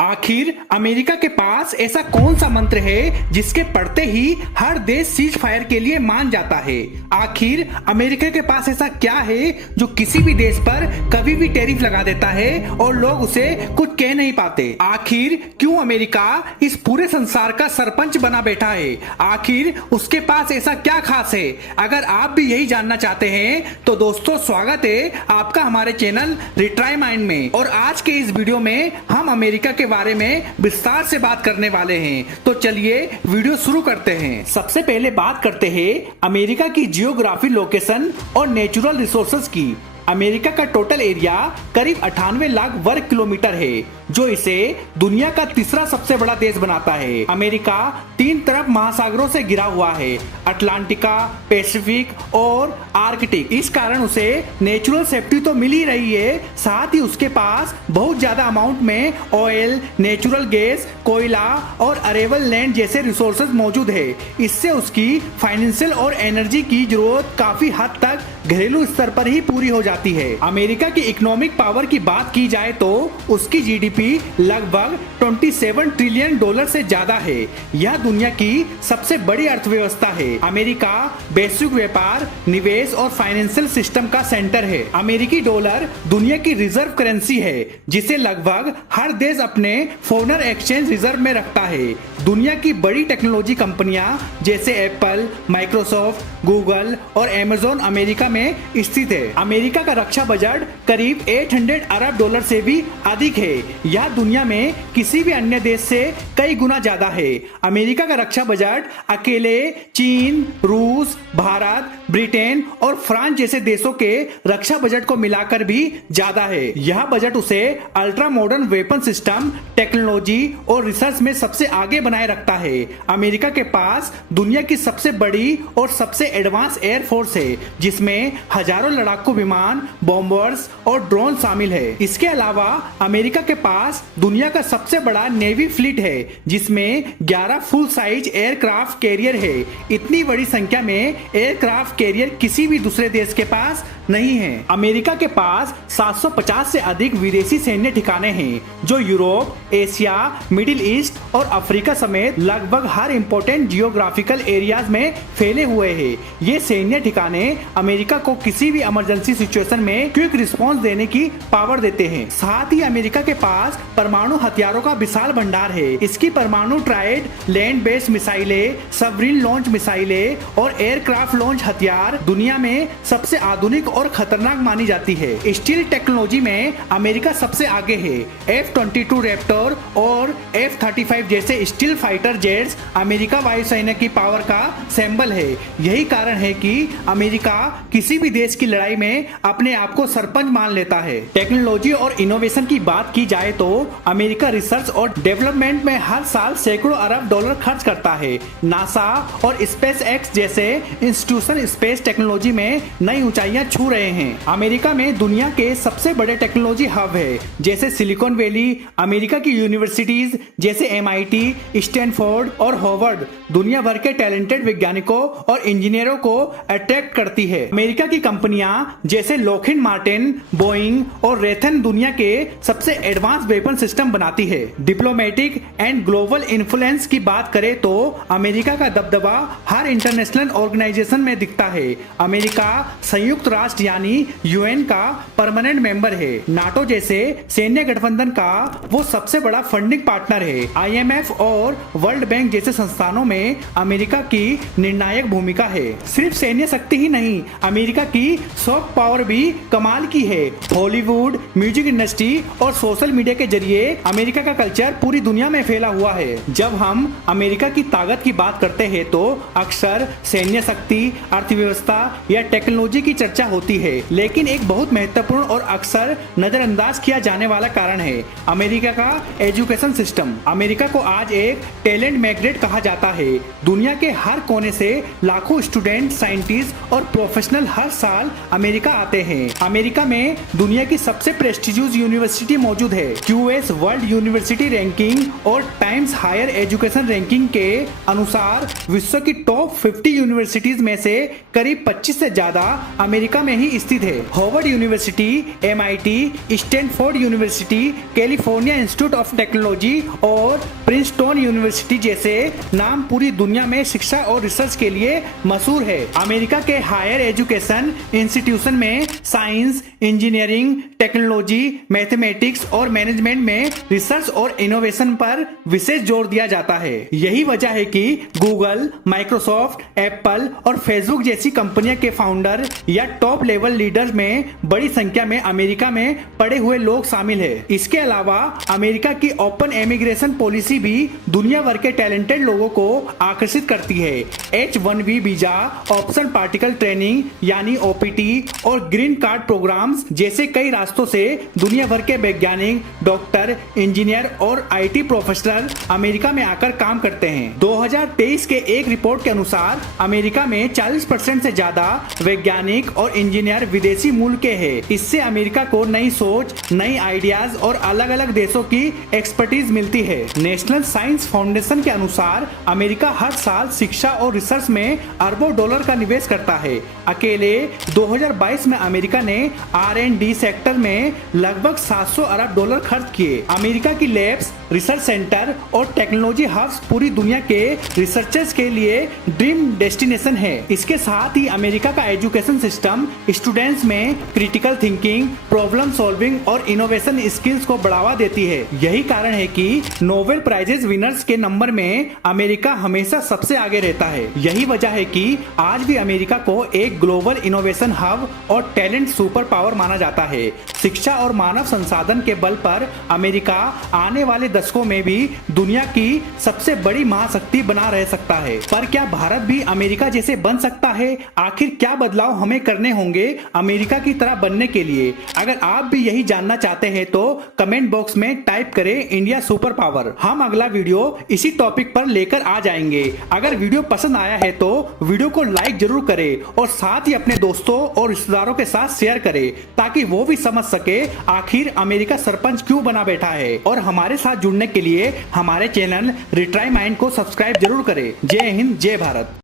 आखिर अमेरिका के पास ऐसा कौन सा मंत्र है जिसके पढ़ते ही हर देश सीज फायर के लिए मान जाता है। आखिर अमेरिका के पास ऐसा क्या है जो किसी भी देश पर कभी भी टैरिफ लगा देता है और लोग उसे कुछ कह नहीं पाते। आखिर क्यों अमेरिका इस पूरे संसार का सरपंच बना बैठा है। आखिर उसके पास ऐसा क्या खास है। अगर आप भी यही जानना चाहते हैं तो दोस्तों स्वागत है आपका हमारे चैनल रिट्राई माइंड में। और आज के इस वीडियो में हम अमेरिका के बारे में विस्तार से बात करने वाले हैं। तो चलिए वीडियो शुरू करते हैं। सबसे पहले बात करते हैं अमेरिका की जियोग्राफी, लोकेशन और नेचुरल रिसोर्सेज की। अमेरिका का टोटल एरिया करीब 98 लाख वर्ग किलोमीटर है, जो इसे दुनिया का तीसरा सबसे बड़ा देश बनाता है। अमेरिका 3 तरफ महासागरों से घिरा हुआ है, अटलांटिका, पैसिफिक और आर्कटिक। इस कारण उसे नेचुरल सेफ्टी तो मिल ही रही है, साथ ही उसके पास बहुत ज्यादा अमाउंट में ऑयल, नेचुरल गैस, कोयला और अरेबल लैंड जैसे रिसोर्सेज मौजूद है। इससे उसकी फाइनेंशियल और एनर्जी की जरूरत काफी हद तक घरेलू स्तर पर ही पूरी हो जाती है। अमेरिका की इकोनॉमिक पावर की बात की जाए तो उसकी जीडीपी लगभग 27 ट्रिलियन डॉलर से ज्यादा है। यह दुनिया की सबसे बड़ी अर्थव्यवस्था है। अमेरिका वैश्विक व्यापार, निवेश और फाइनेंशियल सिस्टम का सेंटर है। अमेरिकी डॉलर दुनिया की रिजर्व करेंसी है, जिसे लगभग हर देश अपने फॉरेन एक्सचेंज रिजर्व में रखता है। दुनिया की बड़ी टेक्नोलॉजी कंपनियां जैसे एप्पल, माइक्रोसॉफ्ट, गूगल और अमेज़न अमेरिका में स्थित है। अमेरिका का रक्षा बजट करीब 800 अरब डॉलर से भी अधिक है। यह दुनिया में किसी भी अन्य देश से कई गुना ज्यादा है। अमेरिका का रक्षा बजट अकेले चीन, रूस, भारत, ब्रिटेन और फ्रांस जैसे देशों के रक्षा बजट को मिलाकर भी ज्यादा है। यह बजट उसे ultra modern weapon system, technology और रिसर्च में सबसे आगे बनाए रखता है। अमेरिका के पास दुनिया की सबसे बड़ी और सबसे एडवांस एयर फोर्स है, जिसमें हजारों लड़ाकू विमान, बॉम्बर्स और ड्रोन शामिल है। इसके अलावा अमेरिका के पास दुनिया का सबसे बड़ा नेवी फ्लीट है, जिसमें 11 फुल साइज एयरक्राफ्ट कैरियर है। इतनी बड़ी संख्या में एयरक्राफ्ट कैरियर किसी भी दूसरे देश के पास नहीं है। अमेरिका के पास 750 से अधिक विदेशी सैन्य ठिकाने हैं, जो यूरोप, एशिया, मिडिल ईस्ट और अफ्रीका समेत लगभग हर इंपॉर्टेंट जियोग्राफिकल एरियाज में फैले हुए हैं। ये सैन्य ठिकाने अमेरिका को किसी भी इमरजेंसी सिचुएशन में क्विक रिस्पांस देने की पावर देते हैं। साथ ही अमेरिका के पास परमाणु हथियारों का विशाल भंडार है। इसकी परमाणु ट्राइड, लैंड बेस्ड मिसाइलें, सबमरीन लॉन्च मिसाइलें और एयरक्राफ्ट लॉन्च हथियार दुनिया में सबसे आधुनिक और खतरनाक मानी जाती है। स्टील टेक्नोलॉजी में अमेरिका सबसे आगे है। F-22 रैप्टर और F-35 जैसे स्टील फाइटर जेट्स अमेरिका वायुसेना की पावर का सिंबल है। यही कारण है कि अमेरिका किसी भी देश की लड़ाई में अपने आप को सरपंच मान लेता है। टेक्नोलॉजी और इनोवेशन की बात की जाए तो अमेरिका रिसर्च और डेवलपमेंट में हर साल सैकड़ों अरब डॉलर खर्च करता है। नासा और स्पेस एक्स जैसे इंस्टीट्यूशन स्पेस टेक्नोलॉजी में नई ऊंचाइयां छू रहे हैं। अमेरिका में दुनिया के सबसे बड़े टेक्नोलॉजी हब है, जैसे सिलिकॉन वैली। अमेरिका की यूनिवर्सिटीज जैसे MIT, स्टैनफोर्ड और हार्वर्ड दुनिया भर के टैलेंटेड वैज्ञानिकों और इंजीनियरों को अट्रैक्ट करती है। अमेरिका की कंपनियां जैसे लॉकहीड मार्टिन, बोइंग और रेथन दुनिया के सबसे एडवांस वेपन सिस्टम बनाती है। डिप्लोमेटिक एंड ग्लोबल इन्फ्लुएंस की बात करें तो अमेरिका का दबदबा हर इंटरनेशनल ऑर्गेनाइजेशन में दिखता है। अमेरिका संयुक्त राष्ट्र यानी UN का परमानेंट मेंबर है। नाटो जैसे सैन्य गठबंधन का वो सबसे बड़ा फंडिंग पार्टनर है। IMF और वर्ल्ड बैंक जैसे संस्थानों में अमेरिका की निर्णायक भूमिका है। सिर्फ सैन्य शक्ति ही नहीं, अमेरिका की सॉफ्ट पावर भी कमाल की है। हॉलीवुड, म्यूजिक इंडस्ट्री और सोशल मीडिया के जरिए अमेरिका का कल्चर पूरी दुनिया में फैला हुआ है। जब हम अमेरिका की ताकत की बात करते हैं तो अक्सर सैन्य शक्ति, अर्थव्यवस्था या टेक्नोलॉजी की चर्चा होती है, लेकिन एक बहुत महत्वपूर्ण और अक्सर नजरअंदाज किया जाने वाला कारण है अमेरिका का एजुकेशन सिस्टम। अमेरिका को आज एक टैलेंट मैग्नेट कहा जाता है। दुनिया के हर कोने से लाखों स्टूडेंट, साइंटिस्ट और प्रोफेशनल हर साल अमेरिका आते आते हैं। अमेरिका में दुनिया की सबसे प्रेस्टिजियस यूनिवर्सिटी मौजूद है। यूएस वर्ल्ड यूनिवर्सिटी रैंकिंग और टाइम्स हायर एजुकेशन रैंकिंग के अनुसार विश्व की टॉप 50 यूनिवर्सिटीज में से करीब 25 से ज्यादा अमेरिका में ही स्थित है। Harvard university, MIT, Stanford university, California institute of technology और प्रिंसटन यूनिवर्सिटी जैसे नाम पूरी दुनिया में शिक्षा और रिसर्च के लिए मशहूर है। अमेरिका के हायर एजुकेशन इंस्टीट्यूशन में साइंस, इंजीनियरिंग, टेक्नोलॉजी, मैथमेटिक्स और मैनेजमेंट में रिसर्च और इनोवेशन पर विशेष जोर दिया जाता है। यही वजह है कि गूगल, माइक्रोसॉफ्ट, एप्पल और फेसबुक जैसी कंपनियों के फाउंडर या टॉप लेवल लीडर्स में बड़ी संख्या में अमेरिका में पढ़े हुए लोग शामिल है। इसके अलावा अमेरिका की ओपन इमिग्रेशन पॉलिसी भी दुनिया भर के टैलेंटेड लोगों को आकर्षित करती है। H-1B visa, option particle training यानी OPT और ग्रीन कार्ड प्रोग्राम्स जैसे कई रास्तों से दुनिया भर के वैज्ञानिक, डॉक्टर, इंजीनियर और IT प्रोफेशनल अमेरिका में आकर काम करते हैं। 2023 के एक रिपोर्ट के अनुसार अमेरिका में 40% से ज्यादा वैज्ञानिक और इंजीनियर विदेशी मूल के हैं। इससे अमेरिका को नई सोच, नई आइडियाज और अलग अलग देशों की एक्सपर्टीज मिलती है। नेशनल साइंस फाउंडेशन के अनुसार अमेरिका हर साल शिक्षा और रिसर्च में अरबों डॉलर का निवेश करता है। अकेले 2022 में अमेरिका ने R&D सेक्टर में लगभग 700 अरब डॉलर खर्च किए। अमेरिका की लैब्स, रिसर्च सेंटर और टेक्नोलॉजी हब्स पूरी दुनिया के रिसर्चर्स के लिए ड्रीम डेस्टिनेशन है। इसके साथ ही अमेरिका का एजुकेशन सिस्टम स्टूडेंट्स में क्रिटिकल थिंकिंग, प्रॉब्लम सॉल्विंग और इनोवेशन स्किल्स को बढ़ावा देती है। यही कारण है कि नोबेल प्राइजेस विनर्स के नंबर में अमेरिका हमेशा सबसे आगे रहता है। यही वजह है कि आज भी अमेरिका को एक ग्लोबल इनोवेशन हब और टैलेंट सुपर पावर माना जाता है। शिक्षा और मानव संसाधन के बल पर अमेरिका आने वाले दशकों में भी दुनिया की सबसे बड़ी महाशक्ति बना रह सकता है। पर क्या भारत भी अमेरिका जैसे बन सकता है? आखिर क्या बदलाव हमें करने होंगे अमेरिका की तरह बनने के लिए? अगर आप भी यही जानना चाहते हैं तो कमेंट बॉक्स में टाइप करें इंडिया सुपर पावर। हम अगला वीडियो इसी टॉपिक पर लेकर आ जाएंगे। अगर वीडियो पसंद आया है तो वीडियो को लाइक जरूर करें और साथ ही अपने दोस्तों और रिश्तेदारों के साथ शेयर करें ताकि वो भी समझ सके आखिर अमेरिका सरपंच क्यों बना बैठा है। और हमारे साथ जुड़ने के लिए हमारे चैनल रिट्राई माइंड को सब्सक्राइब जरूर करें। जय हिंद, जय भारत।